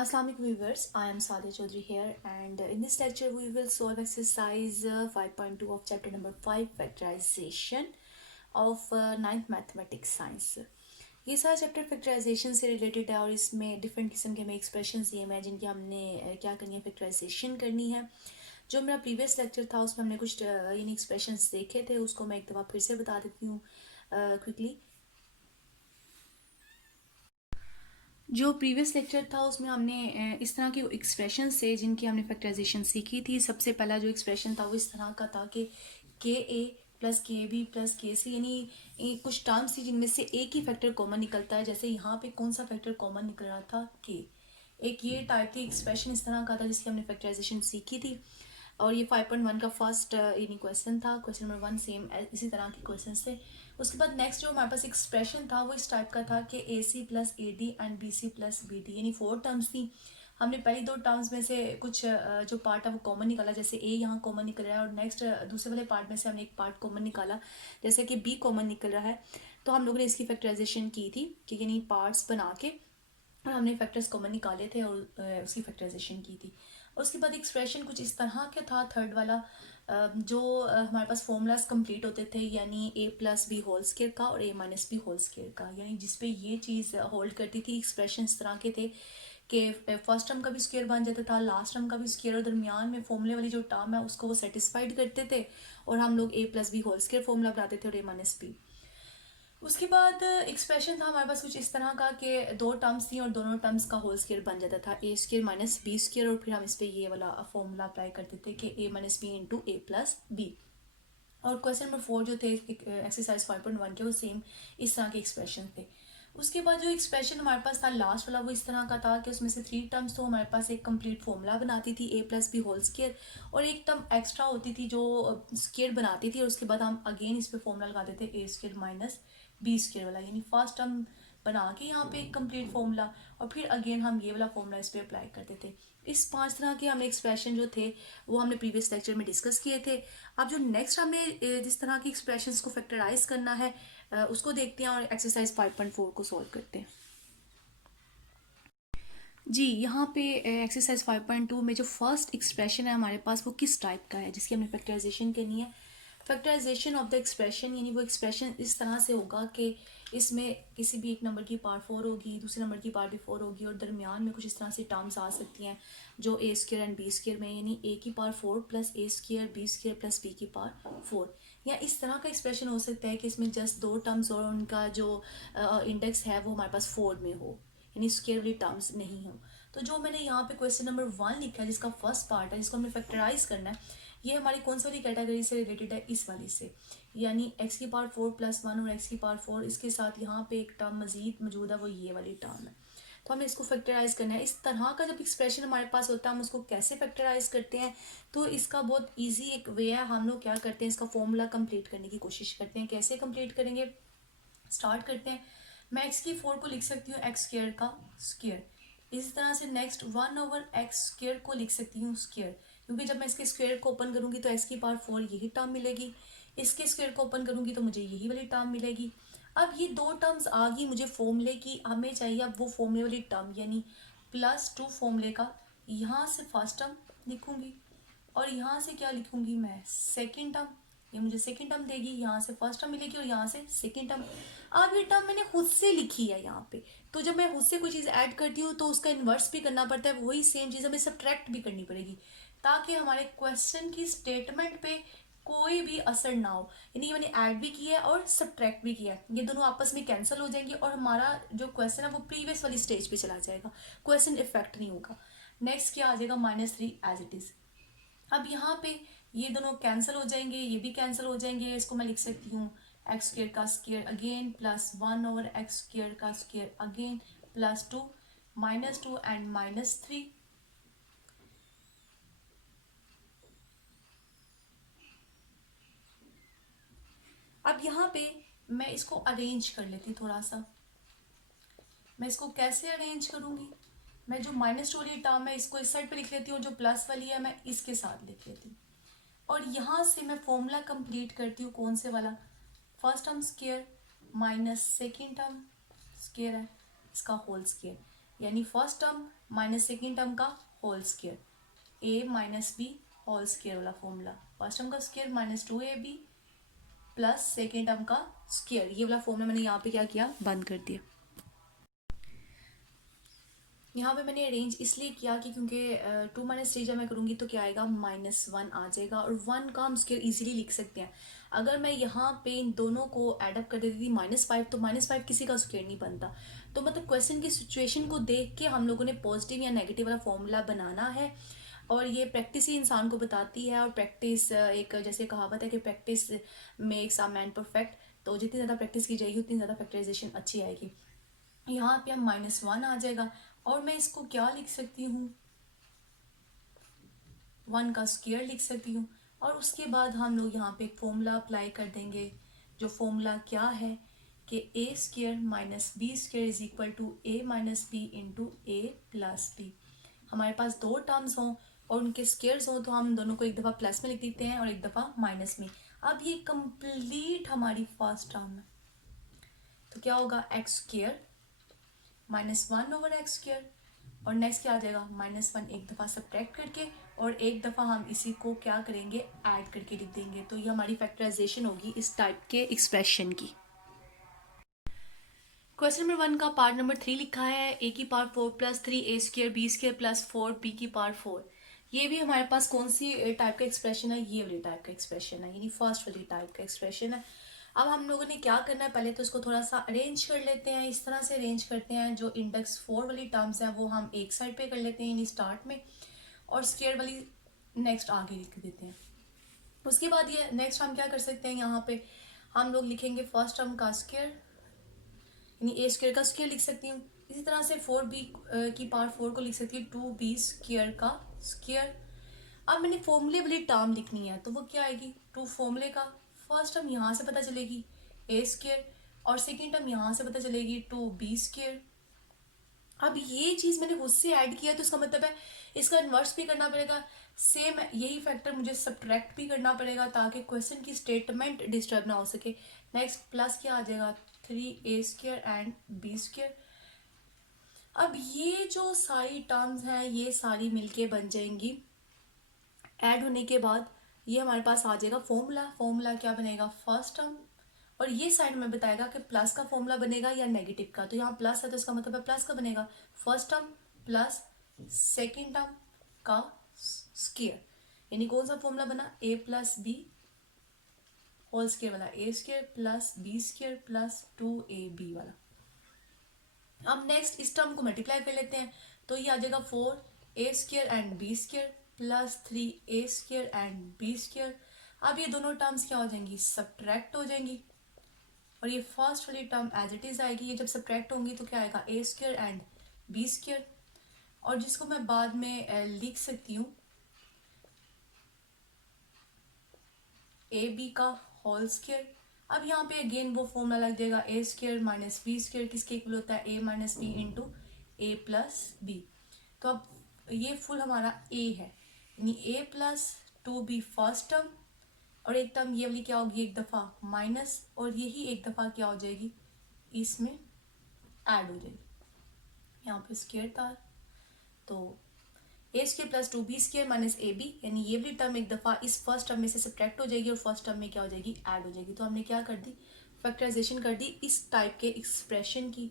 Assalamualaikum viewers, I am Sadia Chaudhary here, and in this lecture we will solve exercise 5.2 of chapter number 5 factorization of ninth mathematics science। ये सारा chapter factorisation से related है और इसमें different किस्म के हमें एक्सप्रेशंस दिए हुए हैं जिनकी हमने क्या करनी है, फैक्टराइजेशन करनी है। जो मेरा प्रीवियस लेक्चर था उसमें हमने कुछ यानी एक्सप्रेशंस देखे थे, उसको मैं एक दफ़ा फिर से बता देती हूँ क्विकली। जो प्रीवियस लेक्चर था उसमें हमने इस तरह के एक्सप्रेशन से जिनकी हमने फैक्टराइजेशन सीखी थी। सबसे पहला जो एक्सप्रेशन था वो इस तरह का था कि के ए प्लस के बी प्लस के सी, यानी कुछ टर्म्स थी जिनमें से एक ही फैक्टर कॉमन निकलता है। जैसे यहाँ पे कौन सा फैक्टर कॉमन निकल रहा था, के। एक ये टाइप थी एक्सप्रेशन इस तरह का था जिसकी हमने फैक्टराइजेशन सीखी थी। और ये 5.1 का फर्स्ट यानी क्वेश्चन था। क्वेश्चन नंबर 1 सेम इसी तरह के क्वेश्चन थे। उसके बाद नेक्स्ट जो हमारे पास एक्सप्रेशन था वो इस टाइप का था कि A C plus A D and B C plus B D, यानी 4 टर्म्स थी। हमने पहली 2 टर्म्स में से कुछ जो पार्ट है वो कॉमन निकाला, जैसे ए यहाँ कॉमन निकल रहा है, और नेक्स्ट दूसरे वाले पार्ट में से हमने एक पार्ट कॉमन निकाला जैसे कि बी कॉमन निकल रहा है। तो हम लोगों ने इसकी फैक्टराइजेशन की थी कि यानी पार्ट्स बना के और हमने फैक्टर्स कॉमन निकाले थे और उसकी फैक्टराइजेशन की थी। और उसके बाद एक्सप्रेशन कुछ इस तरह का था, थर्ड वाला, जो हमारे पास फॉर्मूलाज कंप्लीट होते थे, यानी ए प्लस बी होल स्केयर का और ए माइनस बी होल स्केयर का, यानी जिसपे ये चीज़ होल्ड करती थी। एक्सप्रेशन इस तरह के थे कि फर्स्ट टर्म का भी स्क्वायर बन जाता था, लास्ट टर्म का भी स्क्वायर, और दरमियान में फॉर्मूले वाली जो टर्म है उसको वो सेटिस्फाइड करते थे और हम लोग A plus B whole square formula बनाते थे और ए माइनस बी। उसके बाद एक्सप्रेशन था हमारे पास कुछ इस तरह का कि 2 टर्म्स थी और दोनों टर्म्स का होल स्केयर बन जाता था ए स्केयर माइनस बी स्केयर, और फिर हम इस पर ये वाला फॉर्मूला अप्लाई करते थे कि ए माइनस बी इंटू ए प्लस बी। और क्वेश्चन नंबर 4 जो थे एक्सरसाइज 5.1 के, वो सेम इस तरह के एक्सप्रेशन थे। उसके बाद जो एक्सप्रेशन हमारे पास था लास्ट वाला वो इस तरह का था कि उसमें से 3 टर्म्स तो हमारे पास एक कंप्लीट फॉर्मूला बनाती थी ए प्लस बी होल स्केयर, और एक टर्म एक्स्ट्रा होती थी जो स्केयर बनाती थी, और उसके बाद हम अगेन इस पर फॉर्मूला लगाते थे ए स्केयर माइनस बी स्केयर वाला, यानी फर्स्ट टर्म बना के यहाँ पे एक कंप्लीट फॉर्मूला और फिर अगेन हम ये वाला फॉर्मूला इस पर अप्लाई करते थे। इस 5 तरह के हमने एक्सप्रेशन जो थे वो हमने प्रीवियस लेक्चर में डिस्कस किए थे। अब जो नेक्स्ट हमने जिस तरह की एक्सप्रेशंस को फैक्टराइज करना है उसको देखते हैं और एक्सरसाइज 5.4 को सॉल्व करते हैं। जी, यहाँ पे एक्सरसाइज 5.2 में जो फर्स्ट एक्सप्रेशन है हमारे पास वो किस टाइप का है जिसकी हमें फैक्टराइजेशन करनी है। फैक्टराइजेशन ऑफ द एक्सप्रेशन, यानी वो एक्सप्रेशन इस तरह से होगा कि इसमें किसी भी एक नंबर की पावर 4 होगी, दूसरे नंबर की पावर भी 4 होगी, और दरमियान में कुछ इस तरह से टर्म्स आ सकती हैं जो A square and B square में, यानी ए की power 4 plus A square B square plus B की पावर 4। या इस तरह का एक्सप्रेशन हो सकता है कि इसमें जस्ट 2 टर्म्स और उनका जो इंडेक्स है वो हमारे पास 4 में हो, यानी स्केयर वाली टर्म्स नहीं हो। तो जो मैंने यहाँ पे क्वेश्चन नंबर 1 लिखा है जिसका फर्स्ट पार्ट है जिसको हमें फैक्टराइज करना है, ये हमारी कौन सी वाली कैटेगरी से रिलेटेड है, इस वाली से, यानी एक्स की पावर 4 प्लस 1 और एक्स की पावर 4, इसके साथ यहाँ पे एक टर्म मजीद मौजूद है, वो ये वाली टर्म है। तो हमें इसको फैक्टराइज करना है। इस तरह का जब एक्सप्रेशन हमारे पास होता है हम उसको कैसे फैक्टराइज करते हैं, तो इसका बहुत ईजी एक वे है। हम लोग क्या करते हैं, इसका फॉर्मूला कंप्लीट करने की कोशिश करते हैं। कैसे कंप्लीट करेंगे, स्टार्ट करते हैं। मैं एक्स की 4 को लिख सकती हूँ एक्स स्क्र का स्क्र, इसी तरह से नेक्स्ट 1/x स्क्र को लिख सकती हूँ स्क्र, क्योंकि जब मैं इसके स्क्वायर को ओपन करूंगी तो एक्स की पावर 4 यही टर्म मिलेगी, इसके स्क्वायर को ओपन करूंगी तो मुझे यही वाली टर्म मिलेगी। अब ये 2 टर्म्स आ गई मुझे फॉर्मूले की, हमें चाहिए अब वो फॉर्मूले वाली टर्म, यानी +2 फॉर्मूले का। यहाँ से फर्स्ट टर्म लिखूंगी और यहाँ से क्या लिखूंगी मैं, सेकेंड टर्म। ये मुझे सेकेंड टर्म देगी, यहाँ से फर्स्ट टर्म मिलेगी और यहाँ से सेकेंड टर्म। अब ये टर्म मैंने खुद से लिखी है यहाँ पे, तो जब मैं खुद से कोई चीज़ ऐड करती हूँ तो उसका इन्वर्स भी करना पड़ता है, वही सेम चीज़ हमें सब्ट्रैक्ट भी करनी पड़ेगी ताकि हमारे क्वेश्चन की स्टेटमेंट पे कोई भी असर ना हो। यानी मैंने ऐड भी किया है और सब्ट्रैक्ट भी किया है, ये दोनों आपस में कैंसिल हो जाएंगे और हमारा जो क्वेश्चन है वो प्रीवियस वाली स्टेज पे चला जाएगा, क्वेश्चन इफेक्ट नहीं होगा। नेक्स्ट क्या आ जाएगा, -3 एज इट इज़। अब यहाँ पे ये दोनों कैंसिल हो जाएंगे, ये भी कैंसिल हो जाएंगे, इसको मैं लिख सकती हूँ एक्स स्क्र का स्क्र अगेन +1/x स्क्र का स्क्र अगेन +2 -2 एंड -3। अब यहाँ पे मैं इसको अरेंज कर लेती थोड़ा सा। मैं इसको कैसे अरेंज करूँगी, मैं जो -2 वाली टर्म है इसको इस साइड पे लिख लेती हूँ, जो प्लस वाली है मैं इसके साथ लिख लेती हूँ, और यहाँ से मैं फॉर्मूला कंप्लीट करती हूँ। कौन से वाला, first term square minus second term square है इसका होल स्क्वायर, यानी first term minus second term का होल स्क्वायर, ए माइनस बी होल स्क्वायर वाला फॉर्मूला, फर्स्ट टर्म का square minus 2ab plus second term का स्क्वायर, ये वाला फॉर्मूला मैंने यहाँ पे क्या किया, बंद कर दिया। यहाँ पे मैंने अरेंज इसलिए किया कि क्योंकि 2 माइनस 3 जब मैं करूँगी तो क्या आएगा, -1 आ जाएगा, और 1 का हम स्क्वायर इजीली लिख सकते हैं। अगर मैं यहाँ पे इन दोनों को एडअप कर देती थी -5, तो -5 किसी का स्क्वायर नहीं बनता। तो मतलब क्वेश्चन की सिचुएशन को देख के हम लोगों ने पॉजिटिव या नेगेटिव वाला फॉर्मूला बनाना है, और ये प्रैक्टिस ही इंसान को बताती है। और प्रैक्टिस एक जैसे कहावत है कि practice makes a man perfect, तो जितनी ज़्यादा प्रैक्टिस की जाएगी उतनी ज़्यादा फैक्टराइजेशन अच्छी आएगी। यहाँ पे हम -1 आ जाएगा, और मैं इसको क्या लिख सकती हूँ, 1 का स्क्वायर लिख सकती हूँ। और उसके बाद हम लोग यहाँ पे एक फॉर्मूला अप्लाई कर देंगे, जो फॉर्मूला क्या है कि A square minus B square is equal to A minus B into A plus B. हमारे पास दो टर्म्स हों और उनके स्क्वायर्स हों तो हम दोनों को एक दफ़ा प्लस में लिख देते हैं और एक दफ़ा माइनस में। अब ये कंप्लीट हमारी फर्स्ट टर्म है, तो क्या होगा, x square -1 over x square, और नेक्स्ट क्या आ जाएगा, -1 एक दफ़ा सब्ट्रैक्ट करके, और एक दफ़ा हम इसी को क्या करेंगे, ऐड करके लिख देंगे। तो ये हमारी फैक्टराइजेशन होगी इस टाइप के एक्सप्रेशन की। क्वेश्चन नंबर 1 का पार्ट नंबर 3 लिखा है, ए की power 4 plus 3 A square B square plus 4 B की पावर 4। ये भी हमारे पास कौन सी टाइप का एक्सप्रेशन है, ये वाली टाइप का एक्सप्रेशन है, यानी फर्स्ट वाली टाइप का एक्सप्रेशन है। अब हम लोगों ने क्या करना है, पहले तो इसको थोड़ा सा अरेंज कर लेते हैं। इस तरह से अरेंज करते हैं, जो इंडेक्स 4 वाली टर्म्स है वो हम एक साइड पे कर लेते हैं यानी स्टार्ट में, और स्क्वायर वाली नेक्स्ट आगे लिख देते हैं। उसके बाद ये नेक्स्ट हम क्या कर सकते हैं, यहाँ पे हम लोग लिखेंगे फर्स्ट टर्म का स्क्वायर, यानी ए स्क्वायर का स्क्वायर लिख सकती हूँ। इसी तरह से 4b की पावर 4 को लिख सकती हूँ 2b स्क्वायर का स्क्वायर। अब मैंने फॉर्मूले वाली टर्म लिखनी है, तो वो क्या आएगी, 2 फॉर्मूले का फर्स्ट टर्म यहाँ से पता चलेगी ए स्क्वायर, और सेकेंड टर्म यहाँ से पता चलेगी 2b स्क्वायर। अब ये चीज़ मैंने उससे ऐड किया, तो इसका मतलब है इसका इन्वर्स भी करना पड़ेगा, सेम यही फैक्टर मुझे सब्ट्रैक्ट भी करना पड़ेगा ताकि क्वेश्चन की स्टेटमेंट डिस्टर्ब ना हो सके। नेक्स्ट प्लस क्या आ जाएगा, 3a square and b square. अब ये जो सारी टर्म्स हैं ये सारी मिलके बन जाएंगी, ऐड होने के बाद ये हमारे पास आ जाएगा फॉर्मूला। फॉर्मूला क्या बनेगा, फर्स्ट टर्म, और ये साइड में बताएगा कि प्लस का फॉर्मूला बनेगा या नेगेटिव का। तो यहाँ प्लस है तो इसका मतलब है प्लस का बनेगा, first term plus second term का स्क्वायर, यानी कौन सा फॉर्मूला बना, A plus B whole square वाला, A square plus B square plus 2ab वाला। अब नेक्स्ट इस टर्म को मल्टीप्लाई कर लेते हैं, तो ये आ जाएगा 4a square and b square plus 3a square and b square. अब ये दोनों टर्म्स क्या हो जाएंगी, सब्ट्रैक्ट हो जाएंगी, और ये फर्स्ट वाली टर्म एज इट इज आएगी। ये जब सब्ट्रैक्ट होंगी तो क्या आएगा, a square and b square, और जिसको मैं बाद में लिख सकती हूँ ab का होल स्क्वायर। अब यहाँ पे अगेन वो फॉर्मूला लग जाएगा, ए स्क्वायर माइनस बी स्क्वायर किसके इक्वल होता है, ए माइनस बी इंटू ए प्लस बी। तो अब ये फुल हमारा ए है, यानी ए प्लस 2b फर्स्ट टर्म, और एक टर्म ये वाली क्या होगी, एक दफ़ा माइनस, और यही एक दफ़ा क्या हो जाएगी, इसमें ऐड हो जाएगी। यहाँ पे स्क्वायर था तो A square plus 2b square minus A B, यानी ये भी टर्म एक दफ़ा इस फर्स्ट टर्म में से सब्ट्रैक्ट हो जाएगी और फर्स्ट टर्म में क्या हो जाएगी, ऐड हो जाएगी। तो हमने क्या कर दी, फैक्टराइजेशन कर दी इस टाइप के एक्सप्रेशन की।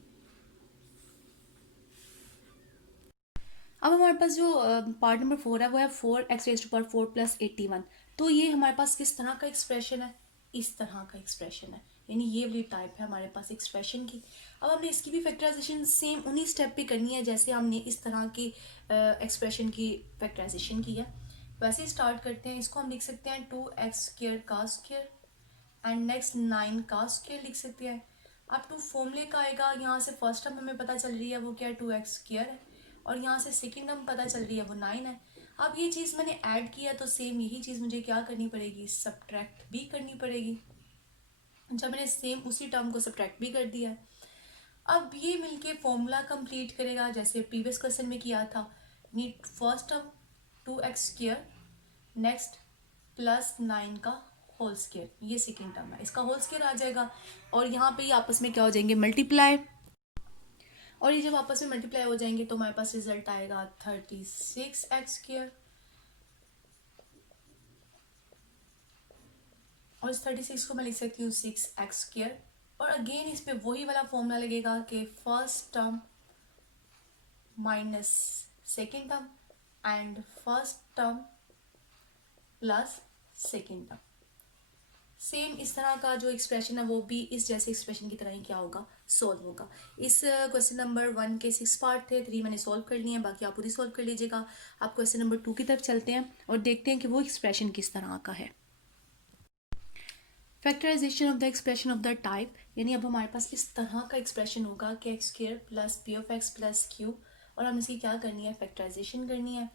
अब हमारे पास जो पार्ट नंबर 4 है वो है 4x raise to power 4 plus 81। तो ये हमारे पास किस तरह का एक्सप्रेशन है, इस तरह का एक्सप्रेशन है, यानी ये वाली टाइप है हमारे पास एक्सप्रेशन की। अब हमने इसकी भी फैक्टराइजेशन सेम उन्हीं स्टेप पे करनी है जैसे हमने इस तरह की एक्सप्रेशन की फैक्टराइजेशन की है। वैसे ही स्टार्ट करते हैं, इसको हम लिख सकते हैं 2x स्क्वायर का स्क्वायर एंड नेक्स्ट 9 का स्क्वायर लिख सकते हैं। अब 2 फॉर्मूले का आएगा, यहाँ से फर्स्ट टर्म हमें पता चल रही है वो क्या है, 2x स्क्वायर है, और यहाँ से सेकेंड टर्म पता चल रही है वो 9 है। अब ये चीज़ मैंने ऐड किया तो सेम यही चीज़ मुझे क्या करनी पड़ेगी, सब्ट्रैक्ट भी करनी पड़ेगी। जब मैंने सेम उसी टर्म को सब्ट्रैक्ट भी कर दिया है, अब ये मिलके फॉर्मूला कंप्लीट करेगा जैसे प्रीवियस क्वेश्चन में किया था। नीट first term 2x square next plus 9 का होल स्क्वायर, ये सेकेंड टर्म है, इसका होल स्क्वायर आ जाएगा, और यहाँ पे ही आपस में क्या हो जाएंगे, मल्टीप्लाई। और ये जब आपस में मल्टीप्लाई हो जाएंगे तो हमारे पास रिजल्ट आएगा 36x²। और इस 36 को मैं लिख सकती हूँ 6x²। और अगेन इस पे वही वाला फॉर्मूला लगेगा कि first term minus second term and first term plus second term. Same इस तरह का जो एक्सप्रेशन है वो भी इस जैसे एक्सप्रेशन की तरह ही क्या होगा, सोल्व होगा। इस क्वेश्चन नंबर 1 के 6 पार्ट थे, 3 मैंने सोल्व कर लिए हैं, बाकी आप खुद ही सोल्व कर लीजिएगा। आप क्वेश्चन नंबर 2 की तरफ चलते हैं और देखते हैं कि वो एक्सप्रेशन किस तरह का है। Factorization of the expression of the type, यानी अब हमारे पास इस तरह का एक्सप्रेशन होगा कि x² plus p(x) plus q, और हमने इसकी क्या करनी है, फैक्टराइजेशन करनी है।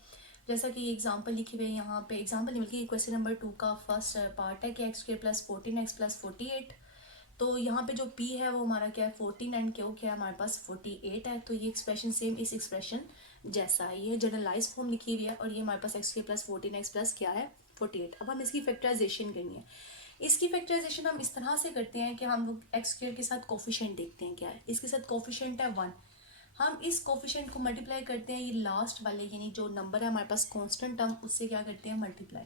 जैसा कि एग्जांपल लिखी हुई है यहाँ पे, एग्जांपल नहीं बल्कि क्वेश्चन नंबर 2 का फर्स्ट पार्ट है कि x² प्लस 14x प्लस 48। तो यहाँ पे जो p है वो हमारा क्या है 14 एंड q क्या है हमारे पास 48 है। तो ये एक्सप्रेशन सेम इस एक्सप्रेशन जैसा है, ये जनरलाइज फॉर्म लिखी हुई है और ये हमारे पास x² प्लस 14x प्लस क्या है 48। अब हम इसकी फैक्टराइजेशन करनी है। इसकी फैक्टराइजेशन हम इस तरह से करते हैं कि हम लोग x² के साथ कोफिशिएंट देखते हैं क्या है, इसके साथ कोफिशिएंट है 1। हम इस कोफिशिएंट को मल्टीप्लाई करते हैं ये लास्ट वाले यानी जो नंबर है हमारे पास कांस्टेंट टर्म, उससे क्या करते हैं मल्टीप्लाई।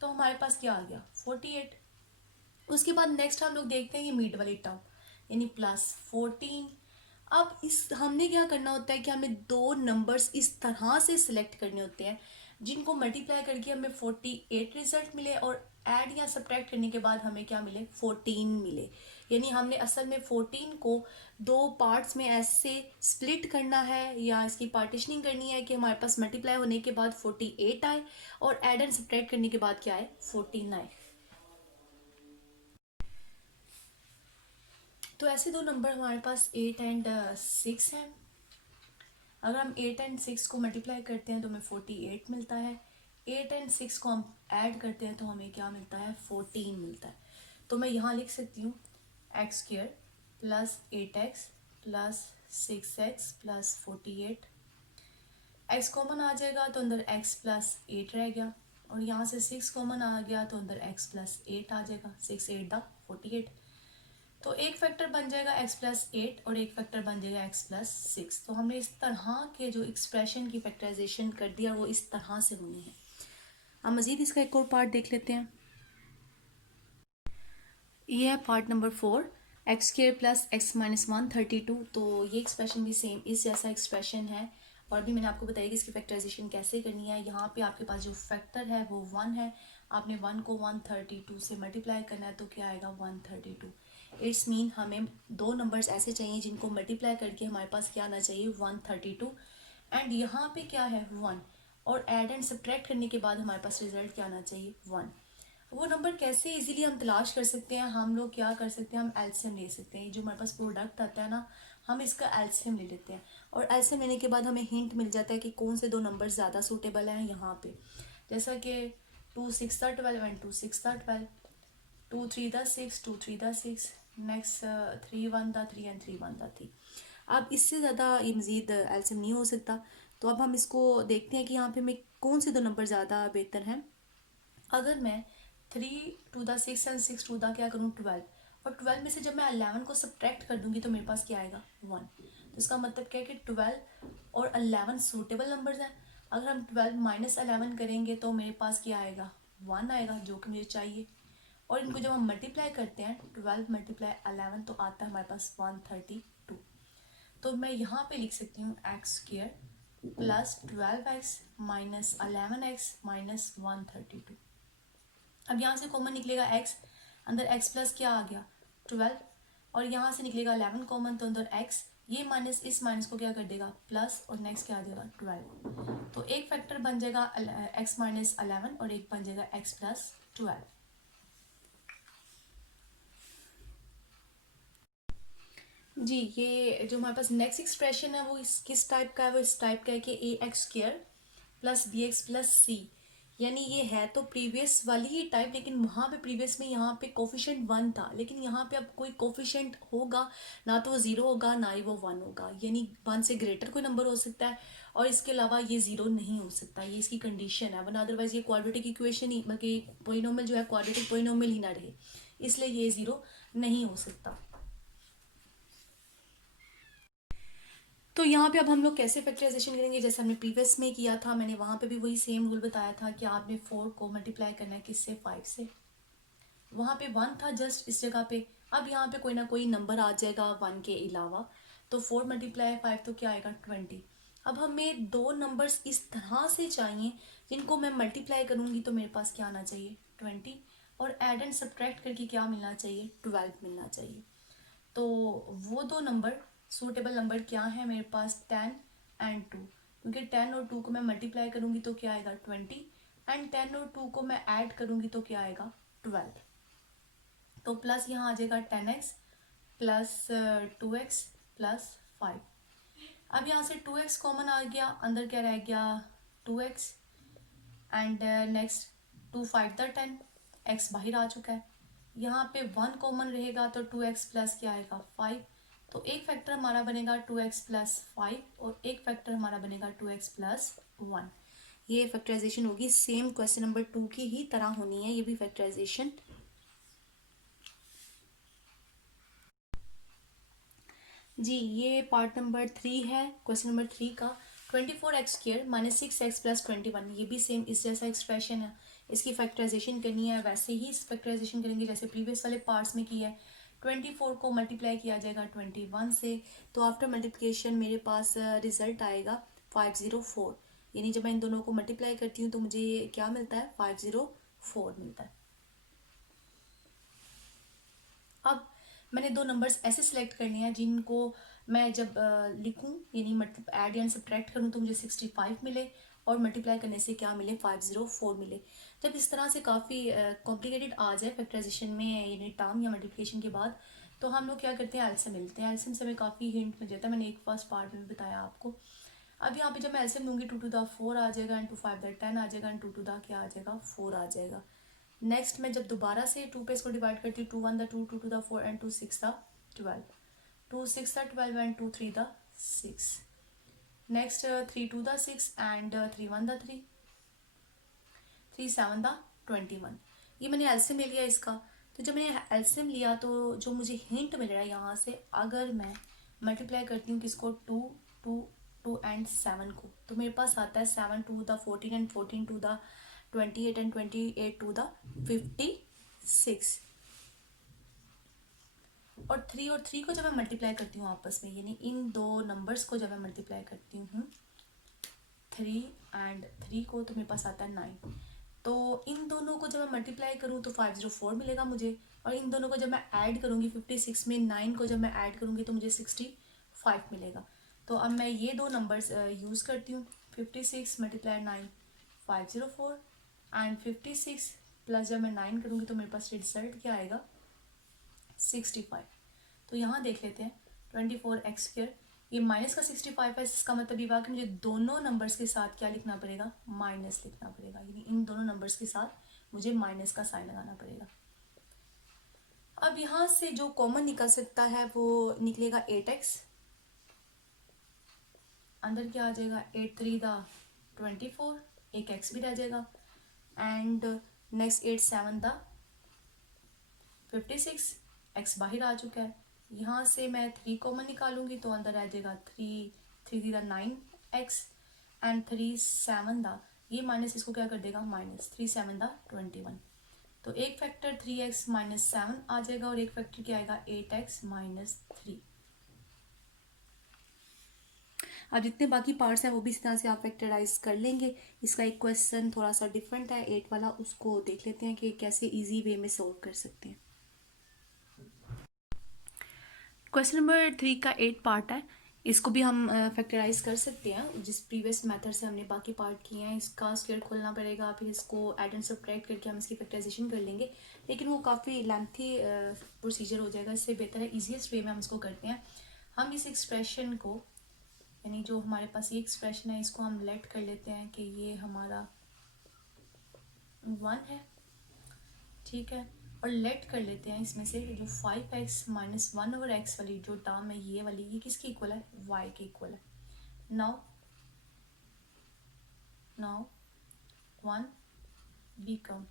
तो हमारे पास क्या आ गया 48। उसके बाद नेक्स्ट हम लोग देखते हैं ये मिड वाली टर्म यानी प्लस 14। अब इस हमने क्या करना होता है कि हमें दो नंबर्स इस तरह से सिलेक्ट करने होते हैं जिनको मल्टीप्लाई करके हमें 48 रिजल्ट मिले और ऐड या सब्ट्रैक्ट करने के बाद हमें क्या मिले 14 मिले। यानी हमने असल में 14 को दो पार्ट्स में ऐसे स्प्लिट करना है या इसकी पार्टीशनिंग करनी है कि हमारे पास मल्टीप्लाई होने के बाद 48 आए और ऐड एंड सब्ट्रैक्ट करने के बाद क्या आए 14 आए। तो ऐसे दो नंबर हमारे पास 8 एंड 6 हैं। अगर हम 8 एंड 6 को मल्टीप्लाई करते हैं तो हमें 48 मिलता है। 8 एंड 6 को हम ऐड करते हैं तो हमें क्या मिलता है 14 मिलता है। तो मैं यहाँ लिख सकती हूँ x² plus 8x plus 6x plus 48। x common आ जाएगा तो अंदर x प्लस 8 रह गया और यहाँ से 6 कॉमन आ गया तो अंदर x प्लस 8 आ जाएगा, 6 8 दा 48। तो एक फैक्टर बन जाएगा x प्लस 8 और एक फैक्टर बन जाएगा x प्लस 6। तो हमने इस तरह के जो एक्सप्रेशन की फैक्टराइजेशन कर दिया वो इस तरह से होनी है। हम मज़ीद इसका एक और पार्ट देख लेते हैं। ये है part number 4, x² plus x minus 132। तो ये एक्सप्रेशन भी सेम इस जैसा एक्सप्रेशन है और भी मैंने आपको बताया कि इसकी फैक्टराइजेशन कैसे करनी है। यहाँ पे आपके पास जो फैक्टर है वो 1 है, आपने 1 को 132 से मल्टीप्लाई करना है तो क्या आएगा 132। इट्स मीन हमें दो नंबर्स ऐसे चाहिए जिनको मल्टीप्लाई करके हमारे पास क्या आना चाहिए 132 एंड यहाँ पे क्या है 1 और ऐड एंड सब्ट्रैक्ट करने के बाद हमारे पास रिजल्ट क्या आना चाहिए 1। वो नंबर कैसे इजीली हम तलाश कर सकते हैं, हम लोग क्या कर सकते हैं हम एलसीएम ले सकते हैं। जो हमारे पास प्रोडक्ट आता है ना हम इसका एलसीएम ले लेते हैं और एलसीएम लेने के बाद हमें हिंट मिल जाता है कि कौन से दो नंबर ज़्यादा सूटेबल हैं यहाँ पे। जैसा कि 2 6 12 एंड 2 6 12, 2 3 6, 2 3 6, नेक्स्ट 3 1 3 एंड 3 1 3। अब इससे ज़्यादा ये मज़ीद एलसीएम नहीं हो सकता। तो अब हम इसको देखते हैं कि यहाँ पे हमें कौन से दो नंबर ज़्यादा बेहतर हैं। अगर मैं 3 2 6 एंड 6 2 क्या करूँ 12 और 12 में से जब मैं 11 को सब्ट्रैक्ट कर दूंगी तो मेरे पास क्या आएगा 1। तो इसका मतलब क्या है कि 12 और 11 सूटेबल नंबर्स हैं। अगर हम 12 माइनस 11 करेंगे तो मेरे पास क्या आएगा 1 आएगा जो कि मुझे चाहिए। और इनको जब हम मल्टीप्लाई करते हैं 12 मल्टीप्लाई 11 तो आता है हमारे पास 132। तो मैं यहाँ पे लिख सकती हूँ x² plus 12x minus 11x minus 132। अब यहाँ से कॉमन निकलेगा x, अंदर x प्लस क्या आ गया 12 और यहाँ से निकलेगा 11 कॉमन तो अंदर x, ये माइनस इस माइनस को क्या कर देगा प्लस और नेक्स्ट क्या आ जाएगा 12। तो एक फैक्टर बन जाएगा x माइनस 11 और एक बन जाएगा x प्लस 12। जी ये जो हमारे पास नेक्स्ट एक्सप्रेशन है वो इस किस टाइप का है, वो इस टाइप का है कि ax² plus bx plus c। यानी ये है तो प्रीवियस वाली ही टाइप, लेकिन वहाँ पे प्रीवियस में यहाँ पे कोफिशिएंट 1 था, लेकिन यहाँ पे अब कोई कोफिशिएंट होगा ना तो वो 0 होगा ना ही वो 1 होगा। यानी 1 से ग्रेटर कोई नंबर हो सकता है और इसके अलावा ये 0 नहीं हो सकता, ये इसकी कंडीशन है, वरना अदरवाइज ये क्वाड्रेटिक इक्वेशन ही बल्कि पोलिनोमियल जो है क्वाड्रेटिक पोलिनोमियल ही ना रहे, इसलिए ये 0 नहीं हो सकता। तो यहाँ पे अब हम लोग कैसे फैक्टराइजेशन करेंगे, जैसे हमने प्रीवियस में किया था, मैंने वहाँ पे भी वही सेम रूल बताया था कि आपने 4 को मल्टीप्लाई करना है किससे, 5 से। वहाँ पे 1 था जस्ट इस जगह पे, अब यहाँ पे कोई ना कोई नंबर आ जाएगा 1 के अलावा, तो 4 मल्टीप्लाई 5 तो क्या आएगा 20। अब हमें दो नंबर्स इस तरह से चाहिए जिनको मैं मल्टीप्लाई करूँगी तो मेरे पास क्या आना चाहिए 20, और एड एंड सब्ट्रैक्ट करके क्या मिलना चाहिए 12 मिलना चाहिए। तो वो दो नंबर सूटेबल नंबर क्या है मेरे पास 10 एंड 2, क्योंकि 10 और 2 को मैं मल्टीप्लाई करूँगी तो क्या आएगा 20, एंड 10 और 2 को मैं ऐड करूँगी तो क्या आएगा 12। तो प्लस यहाँ आ जाएगा 10x प्लस 2x प्लस 5। अब यहाँ से 2x कॉमन आ गया, अंदर क्या रह गया 2x, and next 2 5 the 10, x बाहर आ चुका है। यहाँ पे 1 कॉमन रहेगा तो 2x प्लस क्या आएगा 5। तो एक फैक्टर हमारा बनेगा 2x प्लस 5 और एक फैक्टर हमारा बनेगा 2x प्लस 1। ये फैक्टराइजेशन होगी, सेम क्वेश्चन नंबर 2 की ही तरह होनी है ये भी फैक्टराइजेशन। जी ये पार्ट नंबर 3 है क्वेश्चन नंबर 3 का। 24x² माइनस 6x प्लस 21, ये भी सेम इस जैसा एक्सप्रेशन है, इसकी फैक्टराइजेशन करनी है, वैसे ही फैक्टराइजेशन करेंगे जैसे प्रीवियस वाले पार्ट्स में किया है। 24 को मल्टीप्लाई किया जाएगा 21 से, तो आफ्टर मल्टीप्लिकेशन मेरे पास रिजल्ट आएगा 504, यानी जब मैं इन दोनों को मल्टीप्लाई करती हूँ तो मुझे क्या मिलता है 504 मिलता है। अब मैंने दो नंबर्स ऐसे सिलेक्ट करने हैं जिनको मैं जब लिखूं यानी मतलब ऐड या सब्ट्रैक्ट करूं तो मुझे 65 मिले, और मल्टीप्लाई करने से क्या मिले 504 मिले। जब इस तरह से काफ़ी कॉम्प्लिकेटेड आ जाए फैक्टराइजेशन में यानी टर्म या मल्टीप्लिकेशन के बाद, तो हम लोग क्या करते हैं एलसीएम मिलते हैं। एलसीएम से हमें काफ़ी हिंट मिल जाता है, मैंने एक फर्स्ट पार्ट में बताया आपको। अब यहाँ पे जब मैं एलसीएम लूँगी 2 टू द 4 आ जाएगा, एंड 2 5 द 10 आ जाएगा, एंड 2 टू द क्या आ जाएगा 4 आ जाएगा। नेक्स्ट मैं जब दोबारा से 2 पे इसको डिवाइड करती हूँ, 2 1 the 2, 2 two the 4 and 2 6 the 12, 2 6 the 12 and 2 3 the 6। Next 3 2 the 6 and 3 1 the 3, 3 7 the 21। ये मैंने एलसीएम ले लिया इसका। तो जब मैंने एलसीएम लिया तो जो मुझे हिंट मिल रहा है यहाँ से, अगर मैं मल्टीप्लाई करती हूँ किसको 2 2 2 एंड 7 को, तो मेरे पास आता है 7 two the 14 and 14 two the 28 and 28 two the 56। और 3 को जब मैं मल्टीप्लाई करती हूँ आपस में, यानी इन दो नंबर्स को जब मैं मल्टीप्लाई करती हूँ 3 एंड 3 को, तो मेरे पास आता है 9। तो इन दोनों को जब मैं मल्टीप्लाई करूँ तो 504 मिलेगा मुझे, और इन दोनों को जब मैं ऐड करूँगी 56 में 9 को जब मैं ऐड करूँगी तो मुझे 65 मिलेगा। तो अब मैं ये दो नंबर्स यूज़ करती हूँ, 56 मल्टीप्लाई 9 504, एंड 56 प्लस जब मैं 9 करूँगी तो मेरे पास रिजल्ट क्या आएगा 65। तो यहाँ देख लेते हैं 24x², ये माइनस का 65 है, इसका मतलब ये हुआ कि मुझे दोनों नंबर्स के साथ क्या लिखना पड़ेगा माइनस लिखना पड़ेगा, यानी इन दोनों नंबर्स के साथ मुझे माइनस का साइन लगाना पड़ेगा। अब यहाँ से जो कॉमन निकल सकता है वो निकलेगा 8x, अंदर क्या आ जाएगा 8 3 द 24, एक x भी रह जाएगा, एंड नेक्स्ट 8 7 द 56, x बाहर आ चुका है। यहाँ से मैं 3 कॉमन निकालूंगी तो अंदर आ जाएगा 3 3 द 9x, एंड 3 7 द, ये माइनस इसको क्या कर देगा माइनस 3 7 द 21। तो एक फैक्टर 3x माइनस 7 आ जाएगा, और एक फैक्टर क्या आएगा 8x माइनस 3। अब जितने बाकी पार्ट्स हैं वो भी इस तरह से आप फैक्टराइज कर लेंगे। इसका एक क्वेश्चन थोड़ा सा डिफरेंट है 8 वाला, उसको देख लेते हैं कि कैसे इजी वे में सॉल्व कर सकते हैं। क्वेश्चन नंबर 3 का 8 पार्ट है, इसको भी हम फैक्टराइज कर सकते हैं जिस प्रीवियस मेथड से हमने बाकी पार्ट किए हैं। इसका स्क्वायर खोलना पड़ेगा, फिर इसको ऐड एंड सब्ट्रैक्ट करके हम इसकी फैक्टराइजेशन कर लेंगे, लेकिन वो काफ़ी लेंथी प्रोसीजर हो जाएगा। इससे बेहतर है ईजीएस्ट वे में हम इसको करते हैं। हम इस एक्सप्रेशन को, यानी जो हमारे पास ये एक्सप्रेशन है, इसको हम लेट कर लेते हैं कि ये हमारा 1 है, ठीक है, और लेट कर लेते हैं इसमें से जो 5x माइनस 1 ओवर x वाली जो टर्म है ये वाली, ये किसकी इक्वल है y के इक्वल है। नाउ 1 बिकम,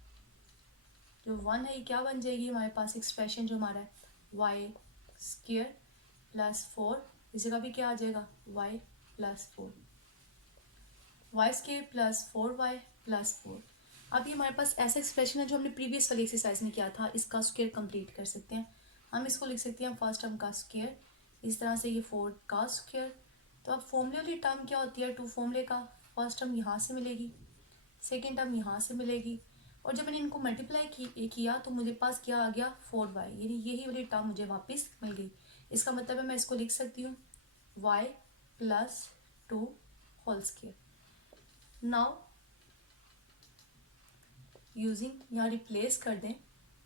जो 1 है ये क्या बन जाएगी हमारे पास एक्सप्रेशन जो हमारा है y² प्लस 4 इस जगह भी क्या आ जाएगा y plus 4, Y square plus 4y plus 4। अब ये हमारे पास ऐसा एक्सप्रेशन है जो हमने प्रीवियस वाली एक्सरसाइज में किया था, इसका स्क्वायर कंप्लीट कर सकते हैं। हम इसको लिख सकते हैं फर्स्ट टर्म का स्क्वायर, इस तरह से ये 4 का स्क्वायर। तो अब फॉर्मूले वाली टर्म क्या होती है, टू फॉर्मूले का फर्स्ट टर्म यहाँ से मिलेगी, सेकेंड टर्म यहाँ से मिलेगी, और जब मैंने इनको मल्टीप्लाई किया तो मुझे पास क्या आ गया 4y, यानी यही वाली टर्म मुझे वापस मिल गई। इसका मतलब है मैं इसको लिख सकती हूँ y plus 2 whole square. Now using यहाँ रिप्लेस कर दें,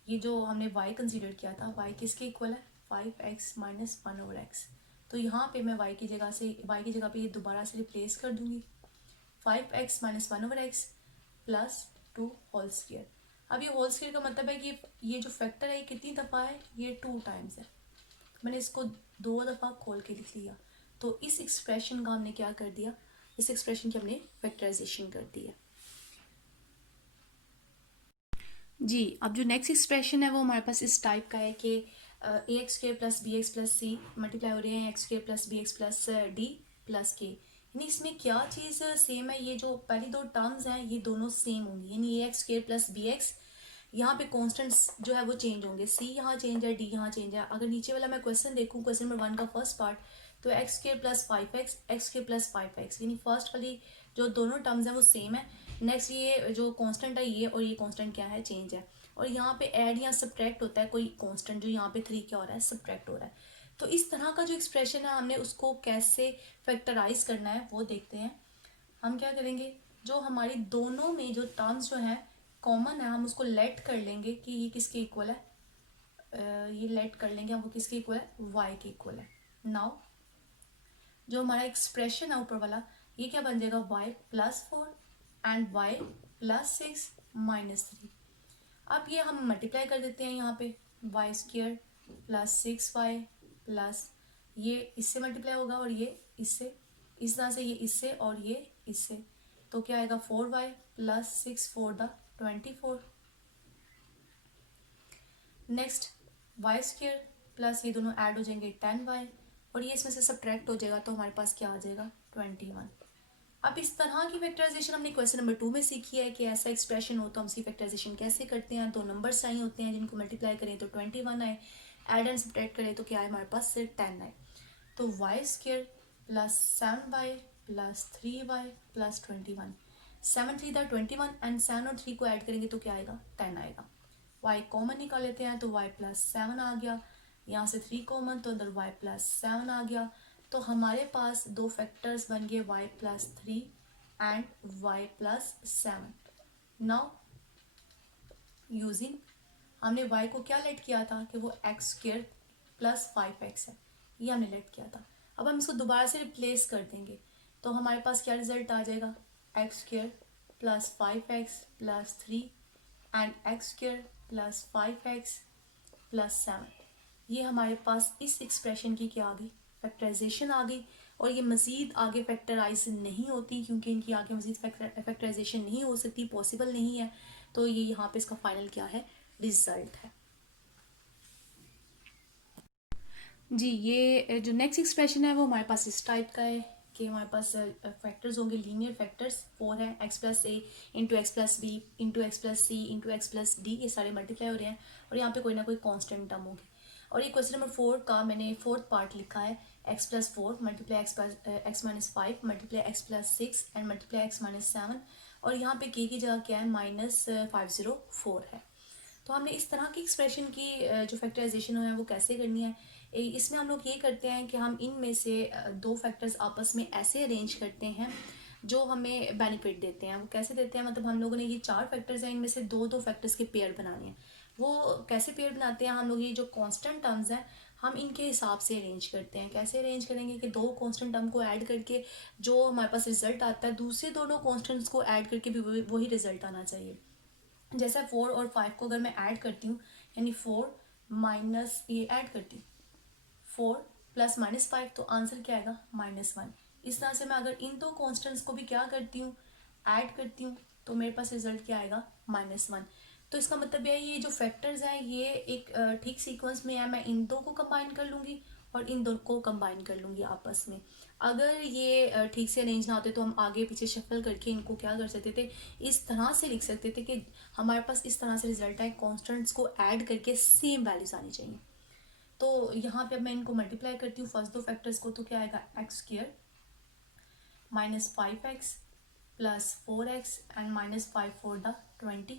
ये जो हमने y कंसीडर किया था y किसके इक्वल है 5x माइनस 1/x। तो यहाँ पे मैं y की जगह पे ये दोबारा से रिप्लेस कर दूंगी 5x minus 1/x plus 2 whole square. अब ये होल स्क्वायर का मतलब है कि ये जो फैक्टर है ये कितनी दफ़ा है, ये 2 टाइम्स है। मैंने इसको 2 दफ़ा खोल के लिख लिया, तो इस एक्सप्रेशन का हमने क्या कर दिया, इस एक्सप्रेशन की हमने फैक्टराइजेशन कर दी है। जी, अब जो नेक्स्ट एक्सप्रेशन है वो हमारे पास इस टाइप का है कि A X square plus B X plus C multiply हो रहे हैं X square plus B X plus D plus K. यानी इसमें क्या चीज़ सेम है, ये जो पहली दो टर्म्स हैं ये दोनों सेम होंगी, यानी A X square plus B X, यहाँ पे कॉन्स्टेंट्स जो है वो चेंज होंगे, सी यहाँ चेंज है, डी यहाँ चेंज है। अगर नीचे वाला मैं क्वेश्चन देखूँ, क्वेश्चन नंबर 1 का फर्स्ट पार्ट, तो x square plus 5x x square plus 5x, यानी फर्स्ट वाली जो दोनों टर्म्स हैं वो सेम है। नेक्स्ट ये जो कांस्टेंट है ये और ये कांस्टेंट क्या है, चेंज है। और यहाँ पे ऐड या सब्ट्रैक्ट होता है कोई कांस्टेंट, जो यहाँ पे 3 क्या हो रहा है, सब्ट्रैक्ट हो रहा है। तो इस तरह का जो एक्सप्रेशन है हमने उसको कैसे फैक्टराइज करना है वो देखते हैं। हम क्या करेंगे, जो हमारी दोनों में जो टर्म्स जो है कॉमन है, हम उसको लेट कर लेंगे कि ये किसके इक्वल है, ये लेट कर लेंगे हम, वो किसके इक्वल है, y के इक्वल है। नाउ जो हमारा एक्सप्रेशन है ऊपर वाला, ये क्या बन जाएगा y plus 4 and y plus 6 minus 3। अब ये हम मल्टीप्लाई कर देते हैं, यहाँ पे Y square plus 6y plus ये इससे मल्टीप्लाई होगा और ये इससे, इस तरह से ये इससे और ये इससे, तो क्या आएगा 4y plus 6 4 the 24। Next Y square plus ये दोनों ऐड हो जाएंगे 10y, और ये इसमें से सब्ट्रैक्ट हो जाएगा, तो हमारे पास क्या आ जाएगा 21। अब इस तरह की फैक्टराइजेशन हमने क्वेश्चन नंबर 2 में सीखी है कि ऐसा एक्सप्रेशन हो तो हम उसकी फैक्टराइजेशन कैसे करते हैं। दो नंबर्स चाहिए होते हैं जिनको मल्टीप्लाई करें तो 21 आए, ऐड एंड सब्ट्रैक्ट करें तो क्या आए हमारे पास, सिर्फ 10 आए। तो Y square plus 7y plus 3y plus 21, 7 3 the 21 and 7 और 3 को ऐड करेंगे तो क्या आएगा 10 आएगा। y कॉमन निकाल लेते हैं तो y प्लस 7 आ गया, यहाँ से 3 कॉमन तो अंदर y प्लस 7 आ गया। तो हमारे पास दो फैक्टर्स बन गए y plus 3 and y plus 7। Now using, हमने y को क्या लेट किया था कि वो एक्स स्क्र प्लस 5x है, ये हमने लेट किया था। अब हम इसको दोबारा से रिप्लेस कर देंगे तो हमारे पास क्या रिजल्ट आ जाएगा, x square plus 5x plus 3 and x square plus 5x plus 7। ये हमारे पास इस एक्सप्रेशन की क्या आ गई, फैक्टराइजेशन आ गई। और ये मज़ीद आगे फैक्टराइज नहीं होती क्योंकि इनकी आगे मज़ीद फैक्टराइजेशन नहीं हो सकती, पॉसिबल नहीं है। तो ये यहाँ पे इसका फाइनल क्या है, रिजल्ट है। जी, ये जो नेक्स्ट एक्सप्रेशन है वो हमारे पास इस टाइप का है कि हमारे पास फैक्टर्स होंगे, लीनियर फैक्टर्स 4 है, X plus A into X plus B into X plus C into X plus D, ये सारे मल्टीप्लाई हो रहे हैं और यहाँ पे कोई ना कोई कांस्टेंट टर्म होगी। और ये क्वेश्चन नंबर 4 का मैंने फोर्थ पार्ट लिखा है, X plus 4 multiply x minus 5 multiply x plus 6 and multiply x minus 7, और यहाँ पे के की जगह क्या है -504 है। तो हमने इस तरह की एक्सप्रेशन की जो फैक्टराइजेशन है वो कैसे करनी है, इसमें हम लोग ये करते हैं कि हम इनमें से दो फैक्टर्स आपस में ऐसे अरेंज करते हैं जो हमें बेनिफिट देते हैं। वो कैसे देते हैं, मतलब हम लोगों ने ये 4 फैक्टर्स हैं, इनमें से दो दो फैक्टर्स के पेयर बनाने हैं। वो कैसे पेयर बनाते हैं, हम लोग ये जो कांस्टेंट टर्म्स हैं हम इनके हिसाब से अरेंज करते हैं। कैसे अरेंज करेंगे कि दो कांस्टेंट टर्म को ऐड करके जो हमारे पास रिजल्ट आता है, दूसरे दोनों कांस्टेंट्स को ऐड करके भी वही रिजल्ट आना चाहिए। जैसे 4 और 5 को अगर मैं ऐड करती हूँ, यानी 4 माइनस ये ऐड करती हूँ 4 प्लस -5, तो आंसर क्या आएगा -1। इस तरह से मैं अगर इन दो कॉन्स्टेंट्स को भी क्या करती हूँ, ऐड करती हूँ, तो मेरे पास रिजल्ट क्या आएगा -1। तो इसका मतलब ये जो फैक्टर्स हैं ये एक ठीक सीक्वेंस में है, मैं इन दो को कंबाइन कर लूँगी और इन दोनों को कंबाइन कर लूँगी आपस में। अगर ये ठीक से अरेंज ना होते तो हम आगे पीछे शफल करके इनको क्या कर सकते थे, इस तरह से लिख सकते थे कि हमारे पास इस तरह से रिजल्ट आए, कॉन्स्टेंट्स को ऐड करके सेम वैल्यूज आनी चाहिए। तो यहाँ पे अब मैं इनको मल्टीप्लाई करती हूँ फर्स्ट दो फैक्टर्स को, तो क्या आएगा x square minus 5x plus 4x and minus 5 four the 20।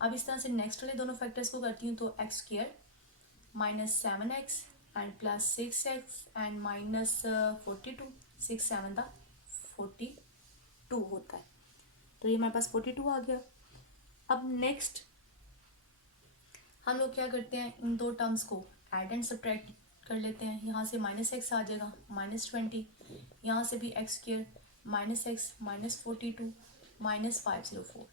अब इस तरह से नेक्स्ट वाले दोनों फैक्टर्स को करती हूँ, तो x square minus 7x and plus 6x and minus 42, 6 7 the 42 होता है। तो ये हमारे पास 42 आ गया। अब नेक्स्ट हम लोग क्या करते हैं, इन दो टर्म्स को ऐड एंड सब्ट्रैक्ट कर लेते हैं। यहाँ से माइनस एक्स आ जाएगा माइनस 20, यहाँ से भी x square minus x minus 42 minus 504।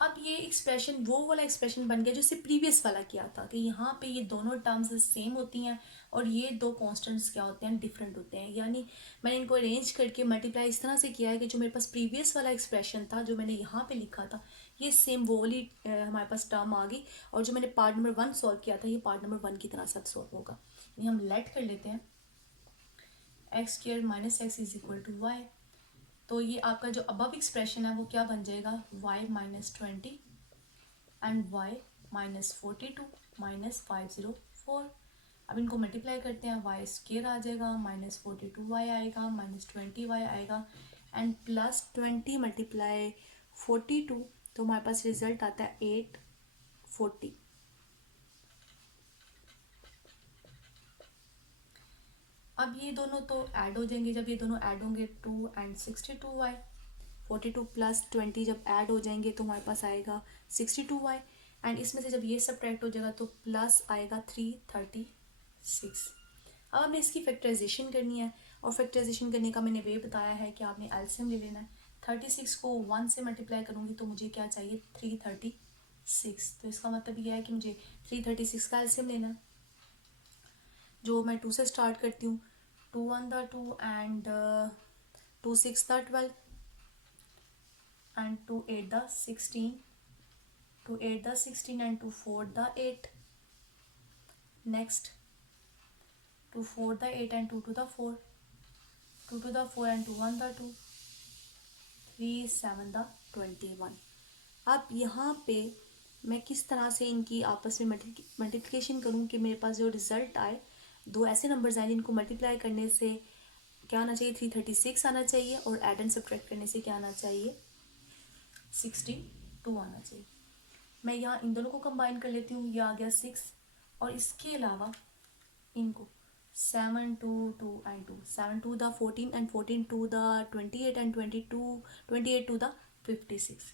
अब ये एक्सप्रेशन वो वाला एक्सप्रेशन बन गया जो इससे प्रीवियस वाला किया था, कि यहाँ पे ये दोनों टर्म्स सेम होती हैं और ये दो कांस्टेंट्स क्या होते हैं, डिफरेंट होते हैं। यानी मैंने इनको अरेंज करके मल्टीप्लाई इस तरह से किया है कि जो मेरे पास प्रीवियस वाला एक्सप्रेशन था जो मैंने यहाँ पे लिखा था, ये सेम वो वाली हमारे पास टर्म आ गई, और जो मैंने पार्ट नंबर 1 सॉल्व किया था ये पार्ट नंबर 1 की तरह से अब सॉल्व होगा। ये हम लेट कर लेते हैं, X square minus X is equal to Y. तो ये आपका जो अबव एक्सप्रेशन है वो क्या बन जाएगा, y minus 20 and y minus 42 minus 504। अब इनको मल्टीप्लाई करते हैं, y स्क्वायर आ जाएगा माइनस 42y आएगा माइनस 20y आएगा एंड प्लस 20 मल्टीप्लाई 42, तो हमारे पास रिजल्ट आता है 840। अब ये दोनों तो ऐड हो जाएंगे, जब ये दोनों ऐड होंगे 2 एंड 62y, 42 प्लस 20 जब ऐड हो जाएंगे तो हमारे पास आएगा 62y एंड इसमें से जब ये सब्ट्रैक्ट हो जाएगा तो प्लस आएगा 336। अब हमें इसकी फैक्टराइजेशन करनी है, और फैक्टराइजेशन करने का मैंने वे बताया है कि आपने एलसीएम ले लेना है। 36 को 1 से मल्टीप्लाई करूँगी तो मुझे क्या चाहिए, 336। तो इसका मतलब यह है कि मुझे 336 का एलसीएम लेना है, जो मैं 2 से स्टार्ट करती हूँ। 2 1 the 2 and 2 6 the 12 and 2 8 the 16, 2 8 the 16 and 2 4 the 8. Next 2 4 the 8 and 2 to the 4, 2 to the 4 and 2 1 the 2, 3 7 the 21। अब यहाँ पे मैं किस तरह से इनकी आपस में मल्टीप्लिकेशन करूँ कि मेरे पास जो रिज़ल्ट आए, दो ऐसे नंबर्स आए जिनको मल्टीप्लाई करने से क्या आना चाहिए, 336 आना चाहिए, और ऐड एंड सब्ट्रैक्ट करने से क्या आना चाहिए, 62 आना चाहिए। मैं यहाँ इन दोनों को कंबाइन कर लेती हूँ, ये आ गया 6, और इसके अलावा इनको 7 2 2 and 2, 7 2 the 14 and 14 2 the 28 and 28 2 the 56।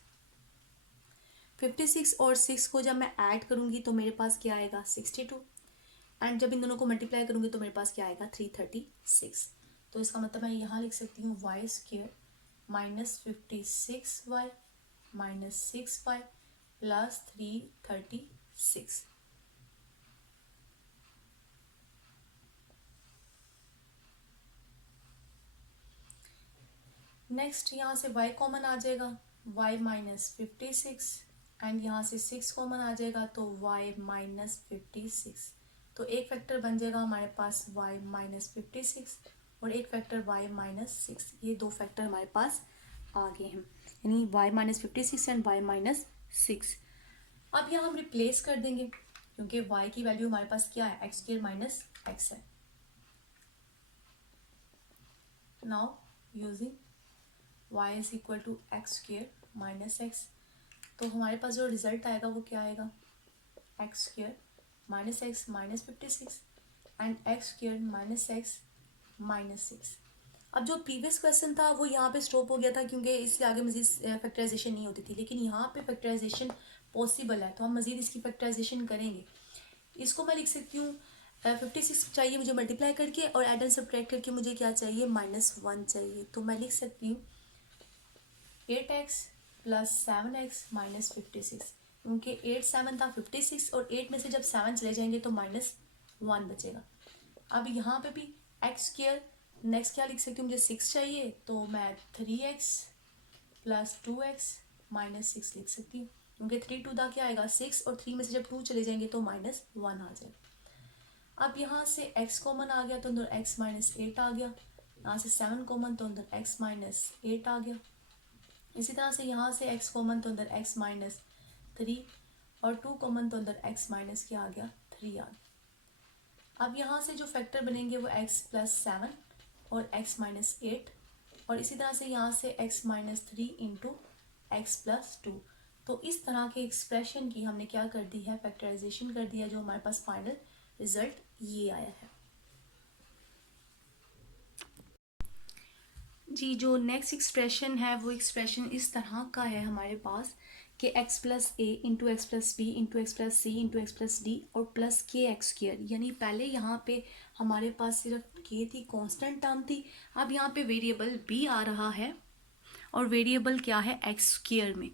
56 और 6 को जब मैं ऐड करूँगी तो मेरे पास क्या आएगा, 62, एंड जब इन दोनों को मल्टीप्लाई करूँगी तो मेरे पास क्या आएगा, 336। तो इसका मतलब मैं यहाँ लिख सकती हूँ Y square minus 56y minus 6y plus 336। Next यहाँ से y कॉमन आ जाएगा, y माइनस 56 एंड यहाँ से 6 कॉमन आ जाएगा तो y माइनस 56। तो एक फैक्टर बन जाएगा हमारे पास y माइनस 56 और एक फैक्टर y माइनस 6। ये दो फैक्टर हमारे पास आ गए हैं, यानी y minus 56 and y minus 6। अब यहाँ हम रिप्लेस कर देंगे क्योंकि y की वैल्यू हमारे पास क्या है, एक्स स्क्वायर माइनस एक्स है। Now using y is equal to x square minus x, तो हमारे पास जो रिजल्ट आएगा वो क्या आएगा, x square minus x minus 56 and x square minus x minus 6। अब जो प्रीवियस क्वेश्चन था वो यहाँ पे स्टॉप हो गया था क्योंकि इससे आगे मजीद फैक्टराइजेशन नहीं होती थी, लेकिन यहाँ पे फैक्टराइजेशन पॉसिबल है तो हम मजीद इसकी फैक्टराइजेशन करेंगे। इसको मैं लिख सकती हूँ 56 चाहिए मुझे मल्टीप्लाई करके, और एड एंड सब्ट्रैक्ट करके मुझे क्या चाहिए, -1 चाहिए। तो मैं लिख सकती हूँ 8x प्लस 7x माइनस 56, क्योंकि 8 7 था 56 और 8 में से जब 7 चले जाएंगे तो -1 बचेगा। अब यहाँ पे भी एक्स स्क्वायर, नेक्स्ट क्या लिख सकती हूँ, मुझे 6 चाहिए तो मैं 3x प्लस 2x माइनस 6 लिख सकती हूँ, क्योंकि 3 2 दा क्या आएगा 6 और 3 में से जब 2 चले जाएंगे तो -1 आ जाएगा। अब यहाँ से x कॉमन आ गया तो अंदर x माइनस 8 आ गया, यहाँ से 7 कॉमन तो अंदर x माइनस 8 आ गया। इसी तरह से यहाँ से x कॉमन तो अंदर x माइनस 3 और 2 कॉमन तो अंदर x माइनस क्या आ गया 3 आ गया। अब यहाँ से जो फैक्टर बनेंगे वो x प्लस 7 और x माइनस 8 और इसी तरह से यहाँ से x minus 3 into X plus 2। तो इस तरह के एक्सप्रेशन की हमने क्या कर दी है, फैक्टराइजेशन कर दिया, जो हमारे पास फाइनल रिजल्ट ये आया है। जी, जो नेक्स्ट एक्सप्रेशन है वो एक्सप्रेशन इस तरह का है हमारे पास कि x plus A into X plus B into X plus C into X plus D और प्लस के एक्स स्क्र। यानी पहले यहाँ पे हमारे पास सिर्फ k थी, कांस्टेंट टर्म थी। अब यहाँ पे वेरिएबल b आ रहा है और वेरिएबल क्या है एक्स स्क्र में।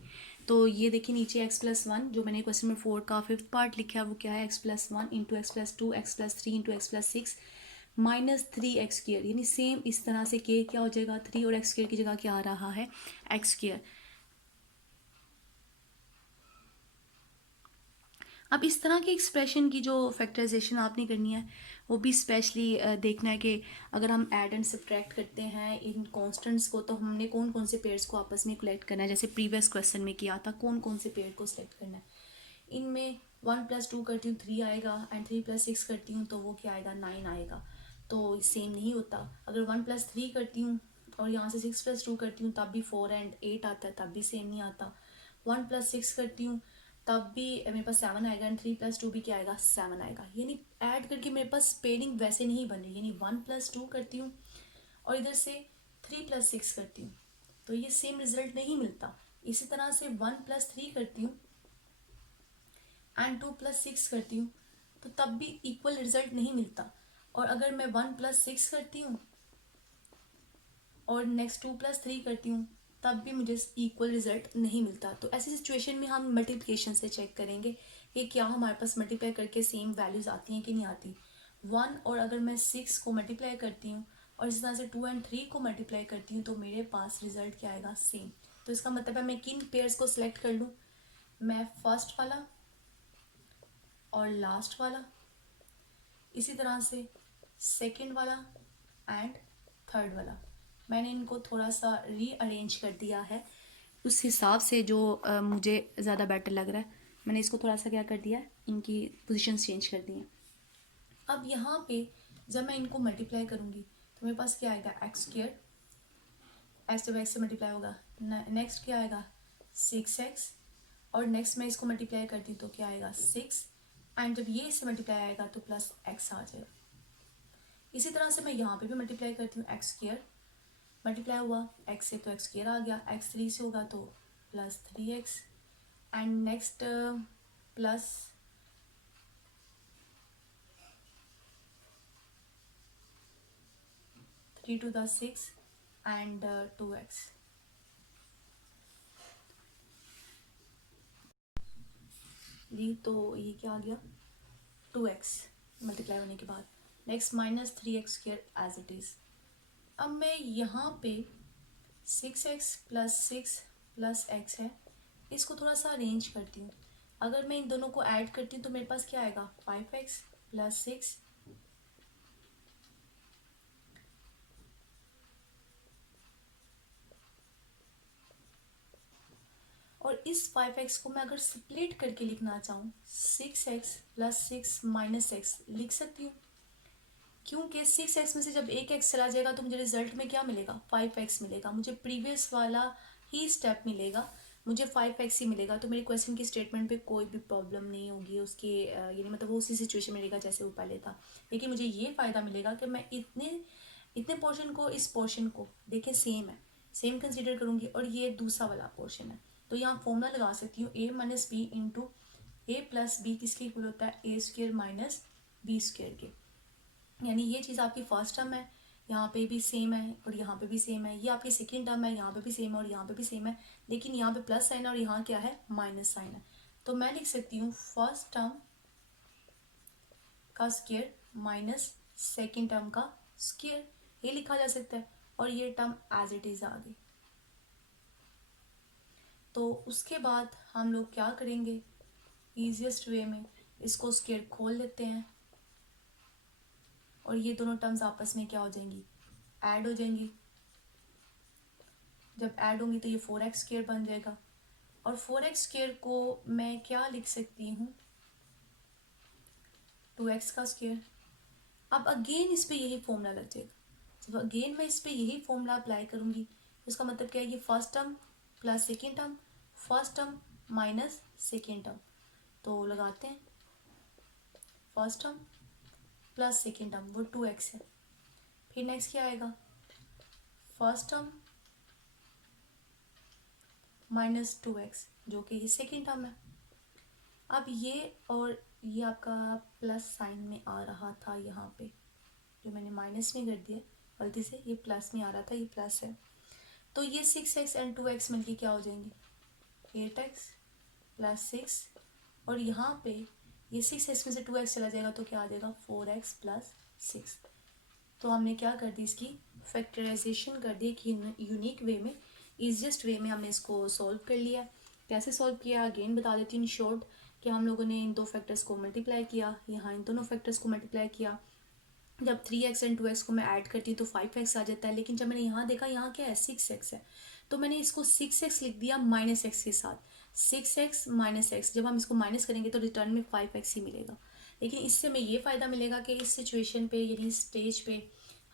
तो ये देखिए नीचे x प्लस 1 जो मैंने क्वेश्चन नंबर 4 का 5th पार्ट लिखा है वो क्या है, x plus 1 into X plus 2 x plus 3 into X plus 6 minus 3 x square. यानी सेम इस तरह से k क्या हो जाएगा 3 और एक्स स्क्र की जगह क्या आ रहा है एक्स स्क्र। अब इस तरह के एक्सप्रेशन की जो फैक्टराइजेशन आपने करनी है वो भी स्पेशली देखना है कि अगर हम ऐड एंड सब्ट्रैक्ट करते हैं इन कॉन्स्टेंट्स को तो हमने कौन कौन से पेयर्स को आपस में कलेक्ट करना है। जैसे प्रीवियस क्वेश्चन में किया था कौन कौन से पेयर को सिलेक्ट करना है। इनमें 1 प्लस 2 करती हूँ 3 आएगा एंड 3 प्लस 6 करती हूँ तो वो क्या आएगा 9 आएगा। तो सेम नहीं होता। अगर 1 प्लस 3 करती हूँ और यहाँ से 6 प्लस 2 करती हूँ तब भी 4 एंड 8 आता है, तब भी सेम नहीं आता। 1 प्लस 6 करती हूँ तब भी मेरे पास 7 आएगा एंड 3 प्लस 2 भी क्या आएगा 7 आएगा। यानी ऐड करके मेरे पास पेयरिंग वैसे नहीं बन रही। यानी 1 प्लस 2 करती हूँ और इधर से 3 प्लस 6 करती हूँ तो ये सेम रिजल्ट नहीं मिलता। इसी तरह से 1 प्लस 3 करती हूँ एंड 2 प्लस 6 करती हूँ तो तब भी इक्वल रिजल्ट नहीं मिलता। और अगर मैं 1 प्लस 6 करती हूँ और नेक्स्ट 2 प्लस 3 करती हूँ तब भी मुझे इक्वल रिजल्ट नहीं मिलता। तो ऐसी सिचुएशन में हम मल्टीप्लिकेशन से चेक करेंगे कि क्या हमारे पास मल्टीप्लाई करके सेम वैल्यूज आती हैं कि नहीं आती। 1 और अगर मैं 6 को मल्टीप्लाई करती हूँ और इस तरह से 2 एंड 3 को मल्टीप्लाई करती हूँ तो मेरे पास रिजल्ट क्या आएगा सेम। तो इसका मतलब है मैं किन पेयर्स को सिलेक्ट कर लूँ, मैं फर्स्ट वाला और लास्ट वाला, इसी तरह से सेकंड वाला एंड थर्ड वाला। मैंने इनको थोड़ा सा रीअरेंज कर दिया है उस हिसाब से जो मुझे ज़्यादा बेटर लग रहा है। मैंने इसको थोड़ा सा क्या कर दिया है, इनकी पोजीशंस चेंज कर दी हैं। अब यहाँ पे जब मैं इनको मल्टीप्लाई करूँगी तो मेरे पास क्या आएगा एक्स स्क्र। एक्स जब एक्स से मल्टीप्लाई होगा नेक्स्ट क्या आएगा 6x और नेक्स्ट मैं इसको मल्टीप्लाई करती हूँ तो क्या आएगा 6 एंड जब ये इससे मल्टीप्लाई आएगा तो प्लस x आ जाएगा। इसी तरह से मैं यहाँ पे भी मल्टीप्लाई करती हूँ एक्स स्क्र, मल्टीप्लाई हुआ x से तो एक्स स्क्र आ गया, x 3 से होगा तो plus 3x and next plus 3 to the 6 and 2x। जी तो ये क्या आ गया 2x मल्टीप्लाई होने के बाद। Next minus 3x square as it is. अब मैं यहाँ पे 6x प्लस 6 प्लस x है इसको थोड़ा सा अरेंज करती हूँ। अगर मैं इन दोनों को ऐड करती हूँ तो मेरे पास क्या आएगा 5x प्लस 6 और इस 5x को मैं अगर स्प्लिट करके लिखना चाहूँ 6x प्लस 6 माइनस x लिख सकती हूँ, क्योंकि 6x में से जब एक x चला जाएगा तो मुझे रिजल्ट में क्या मिलेगा 5x मिलेगा। मुझे प्रीवियस वाला ही स्टेप मिलेगा, मुझे 5x ही मिलेगा। तो मेरे क्वेश्चन की स्टेटमेंट पे कोई भी प्रॉब्लम नहीं होगी उसके यानी मतलब वो उसी सिचुएशन में रहेगा जैसे वो पहले था। लेकिन मुझे ये फ़ायदा मिलेगा कि मैं इतने पोर्शन को इस पोर्शन को देखे सेम है, सेम कंसिडर करूँगी और ये दूसरा वाला पोर्शन है। तो यहाँ फॉर्मूला लगा सकती हूँ a minus B into A plus b किसके इक्वल होता है a square minus b square के। यानी ये चीज़ आपकी फर्स्ट टर्म है, यहाँ पे भी सेम है और यहाँ पे भी सेम है। ये आपकी सेकेंड टर्म है, यहाँ पे भी सेम है और यहाँ पे भी सेम है, लेकिन यहाँ पे प्लस साइन है और यहाँ क्या है माइनस साइन है। तो मैं लिख सकती हूँ फर्स्ट टर्म का स्क्वायर माइनस सेकेंड टर्म का स्क्वायर, ये लिखा जा सकता है और ये टर्म एज इट इज़ आ गई। तो उसके बाद हम लोग क्या करेंगे, ईजिएस्ट वे में इसको स्क्वायर खोल लेते हैं और ये दोनों टर्म्स आपस में क्या हो जाएंगी, ऐड हो जाएंगी। जब ऐड होंगी तो ये 4x² बन जाएगा, और 4x² को मैं क्या लिख सकती हूँ, 2x²। अब अगेन इस पे यही फॉर्मूला लग जाएगा। जब अगेन मैं इस पे यही फॉर्मूला अप्लाई करूँगी, इसका मतलब क्या है, ये first term plus second term, first term minus second term, तो लगाते हैं first term plus second term, वो 2x है। फिर नेक्स्ट क्या आएगा, फर्स्ट टर्म माइनस 2x, जो कि ये सेकेंड टर्म है। अब ये और ये आपका प्लस साइन में आ रहा था यहाँ पे, जो मैंने माइनस में कर दिया गलती से, ये प्लस में आ रहा था, ये प्लस है। तो ये 6x एंड 2x मिलके क्या हो जाएंगे, 8x प्लस 6, और यहाँ पे ये 6x में से 2x चला जाएगा तो क्या आ जाएगा, 4x प्लस 6। तो हमने क्या कर दी, इसकी फैक्टराइजेशन कर दी कि यूनिक वे में, ईजिएस्ट वे में हमने इसको सॉल्व कर लिया। कैसे सॉल्व किया अगेन बता देती हूँ शॉर्ट, कि हम लोगों ने इन दो फैक्टर्स को मल्टीप्लाई किया, यहाँ इन दोनों फैक्टर्स को मल्टीप्लाई किया। जब 3x एंड 2x को मैं ऐड करती हूँ तो 5x आ जाता है, लेकिन जब मैंने यहाँ देखा यहाँ क्या है, 6x है, तो मैंने इसको 6x लिख दिया माइनस एक्स के साथ। 6x माइनस एक्स, जब हम इसको माइनस करेंगे तो रिटर्न में 5x ही मिलेगा। लेकिन इससे हमें ये फ़ायदा मिलेगा कि इस सिचुएशन पे यानी स्टेज पे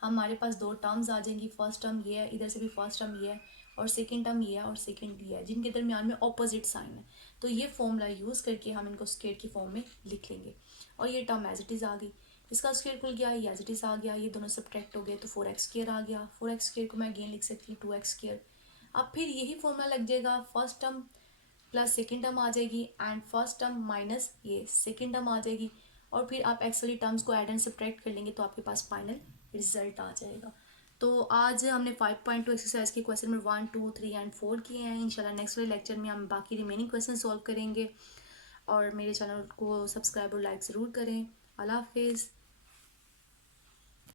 हमारे पास दो टर्म्स आ जाएंगी। फर्स्ट टर्म ये है, इधर से भी फर्स्ट टर्म ये है, और सेकेंड टर्म ये है और सेकेंड ये है, जिनके दरमियान में ऑपोजिट साइन है। तो ये फॉर्मूला यूज़ करके हम इनको स्क्वायर की फॉर्म में लिख लेंगे, और ये टर्म एज इट इज़ आ गई, इसका स्क्वायर खुल गया, ये एज इट इज़ आ गया, ये दोनों सब्ट्रैक्ट हो गए तो 4x² आ गया। 4x² को मैं अगेन लिख सकती हूँ 2x²। अब फिर यही फॉर्मूला लग जाएगा, first term plus second term आ जाएगी, एंड फर्स्ट टर्म माइनस ये सेकेंड टर्म आ जाएगी, और फिर आप एक्चुअली टर्म्स को ऐड एंड सब्ट्रैक्ट कर लेंगे तो आपके पास फाइनल रिजल्ट आ जाएगा। तो आज हमने 5.2 एक्सरसाइज के क्वेश्चन नंबर 1, 2, 3 एंड 4 किए हैं। इंशाल्लाह नेक्स्ट वाले लेक्चर में हम बाकी रिमेनिंग क्वेश्चन सॉल्व करेंगे, और मेरे चैनल को सब्सक्राइब और लाइक ज़रूर करें। अल्लाह हाफिज़।